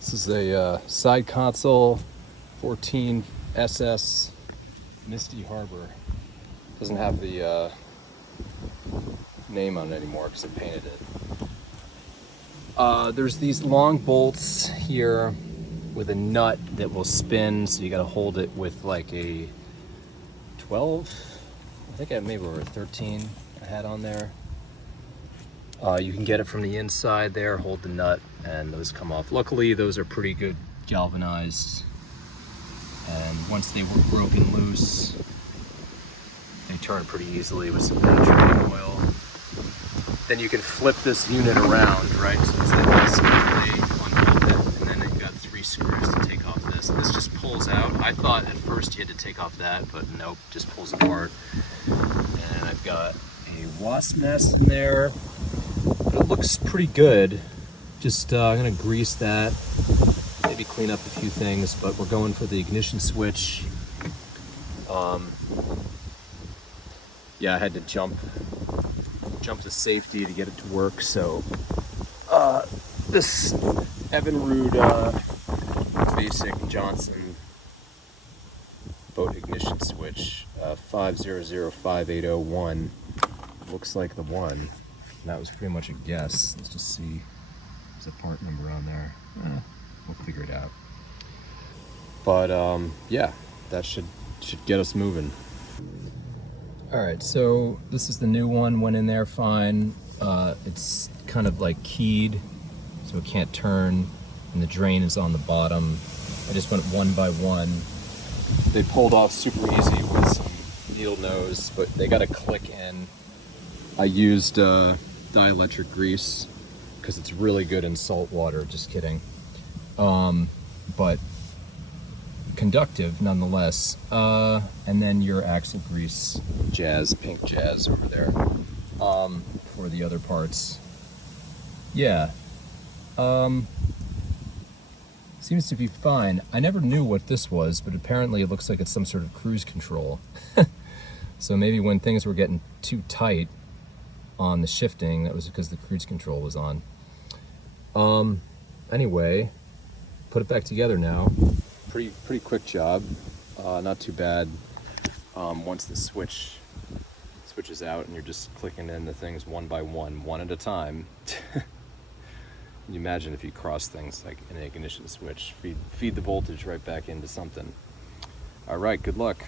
This is a side console 14 SS Misty Harbor. Doesn't have the name on it anymore because I painted it. There's these long bolts here with a nut that will spin, so you got to hold it with like a 12. I think I maybe were a 13 I had on there. You can get it from the inside there, hold the nut, and those come off. Luckily, those are pretty good galvanized, and once they were broken loose, they turn pretty easily with some penetrating oil. Then you can flip this unit around, right? So it's like this, they unbolt it, and then you've got 3 screws to take off this. This just pulls out. I thought at first you had to take off that, but nope, just pulls apart. And I've got a wasp nest in there. But it looks pretty good. Just I'm gonna grease that, maybe clean up a few things, but we're going for the ignition switch. Yeah, I had to jump the safety to get it to work. So this Evinrude basic Johnson boat ignition switch 5005801 looks like the one. And that was pretty much a guess. Let's just see. There's a part number on there. We'll figure it out. But yeah, that should get us moving. All right, so this is the new one. Went in there fine. It's kind of like keyed, so it can't turn, and the drain is on the bottom. I just went one by one. They pulled off super easy with some needle nose, but they got a click in. I used dielectric grease because it's really good in salt water. Just kidding. But conductive nonetheless. And then your axle grease, jazz, pink jazz over there, for the other parts. Yeah. Seems to be fine. I never knew what this was, but apparently it looks like it's some sort of cruise control. So maybe when things were getting too tight on the shifting, that was because the cruise control was on. Anyway, put it back together now. Pretty quick job. Not too bad. Once the switches out and you're just clicking in the things one by one at a time. Can you imagine if you cross things like an ignition switch, feed the voltage right back into something. All right, good luck.